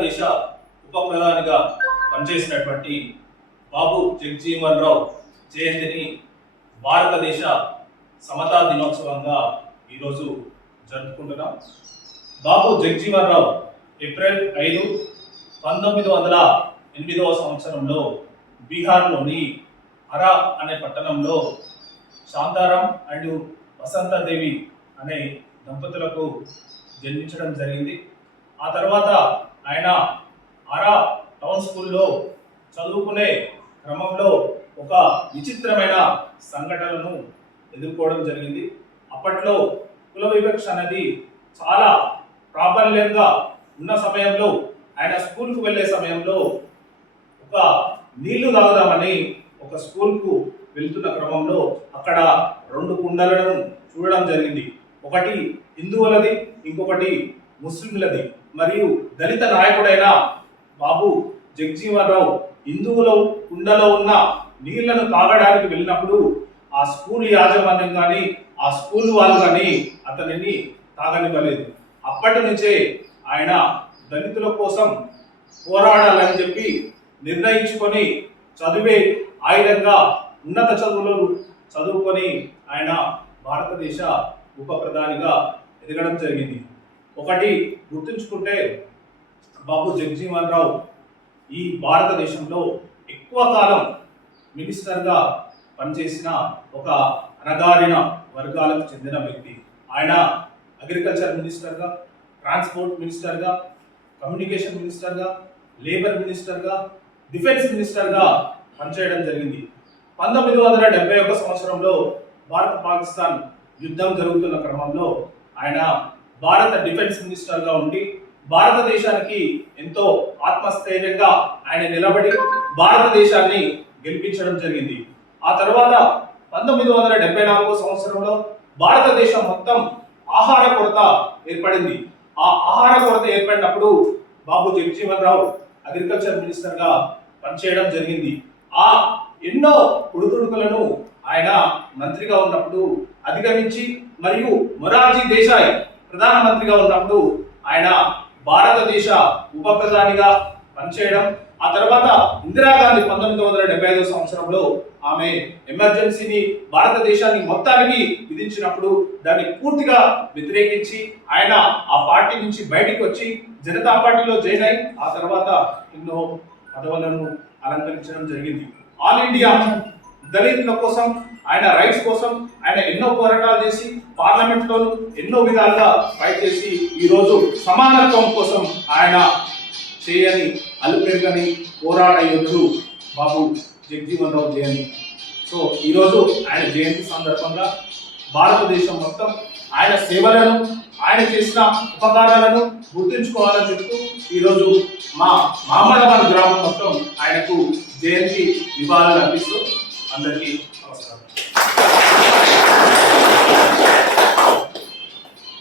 భారతదేశ ఉప ప్రధానిగా పనిచేసినటువంటి బాబు జగజీవన్ రావు జయంతిని భారతదేశ సమతా దినోత్సవంగా ఈరోజు జరుపుకుంటున్నాం. బాబు జగజీవన్ రావు ఏప్రిల్ 5, 1908 సంవత్సరంలో బీహార్లోని అరా అనే పట్టణంలో శాంతారాం అండ్ వసంతదేవి అనే దంపతులకు జన్మించడం జరిగింది. ఆ తర్వాత ఆయన అరా టౌన్ స్కూల్లో చదువుకునే క్రమంలో ఒక విచిత్రమైన సంఘటనను ఎదుర్కోవడం జరిగింది. అప్పట్లో కుల వివక్ష అనేది చాలా ప్రాబల్యంగా ఉన్న సమయంలో ఆయన స్కూల్కు వెళ్ళే సమయంలో ఒక నీళ్లు తాగుదామని ఒక స్కూల్కు వెళ్తున్న క్రమంలో అక్కడ 2 కుండలను చూడడం జరిగింది. ఒకటి హిందువులది, ఇంకొకటి ముస్లింలది. మరియు దళిత నాయకుడైన బాబు జగజీవన్ రావు హిందువుల కుండలో ఉన్న నీళ్లను తాగడానికి వెళ్ళినప్పుడు ఆ స్కూల్ యాజమాన్యం కానీ ఆ స్కూల్ వాళ్ళు కానీ అతనిని తాగనివ్వలేదు. అప్పటి నుంచే ఆయన దళితుల కోసం పోరాడాలని చెప్పి నిర్ణయించుకొని చదివే ఆయుధంగా ఉన్నత చదువులు చదువుకొని ఆయన భారతదేశ ఉప ప్రధానిగా ఎదగడం జరిగింది. ఒకటి గుర్తుంచుకుంటే బాబు జగజీవన్ రావు ఈ భారతదేశంలో ఎక్కువ కాలం మినిస్టర్గా పనిచేసిన ఒక అణగారిన వర్గాలకు చెందిన వ్యక్తి. ఆయన అగ్రికల్చర్ మినిస్టర్గా, ట్రాన్స్పోర్ట్ మినిస్టర్గా, కమ్యూనికేషన్ మినిస్టర్గా, లేబర్ మినిస్టర్గా, డిఫెన్స్ మినిస్టర్గా పనిచేయడం జరిగింది. 1971 సంవత్సరంలో భారత పాకిస్తాన్ యుద్ధం జరుగుతున్న క్రమంలో ఆయన భారత డిఫెన్స్ మినిస్టర్గా ఉండి భారతదేశానికి ఎంతో ఆత్మస్థైర్యంగా ఆయన నిలబడి భారతదేశాన్ని గెలిపించడం జరిగింది. ఆ తర్వాత 1974 సంవత్సరంలో భారతదేశం మొత్తం ఆహార కొరత ఏర్పడింది. ఆ ఆహార కొరత ఏర్పడినప్పుడు బాబు జగజీవన్ రావు అగ్రికల్చర్ మినిస్టర్గా పనిచేయడం జరిగింది. ఆ ఎన్నో ఉడుతుడుకులను ఆయన మంత్రిగా ఉన్నప్పుడు అధిగమించి మరియు మొరార్జీ దేశాయ్ ప్రధానమంత్రిగా ఉన్నప్పుడు ఆయన భారతదేశ ఉప ప్రధానిగా పనిచేయడం. ఆ తర్వాత ఇందిరాగాంధీ 1975 సంవత్సరంలో ఆమె ఎమర్జెన్సీని భారతదేశాన్ని మొత్తానికి విధించినప్పుడు దాన్ని పూర్తిగా వ్యతిరేకించి ఆయన ఆ పార్టీ నుంచి బయటికి వచ్చి జనతా పార్టీలో జాయిన్ అయి ఆ తర్వాత ఎన్నో పదవులను అలంకరించడం జరిగింది. ఆల్ ఇండియా దళితుల కోసం, ఆయన రైట్స్ కోసం ఆయన ఎన్నో పోరాటాలు చేసి పార్లమెంట్లోనూ ఎన్నో విధాలుగా ఫైట్ చేసి ఈరోజు సమానత్వం కోసం ఆయన చేయని అలుపెరుగని పోరాట యోధుడు బాబు జగజీవన్ రావు జయంతి. సో ఈరోజు ఆయన జయంతి సందర్భంగా భారతదేశం మొత్తం ఆయన సేవలను, ఆయన చేసిన ఉపకారాలను గుర్తుంచుకోవాలని చెప్తూ ఈరోజు మా మామలవారి గ్రామం మొత్తం ఆయనకు జయంతి నివాళులు అర్పిస్తూ అందరికీ నమస్కారం.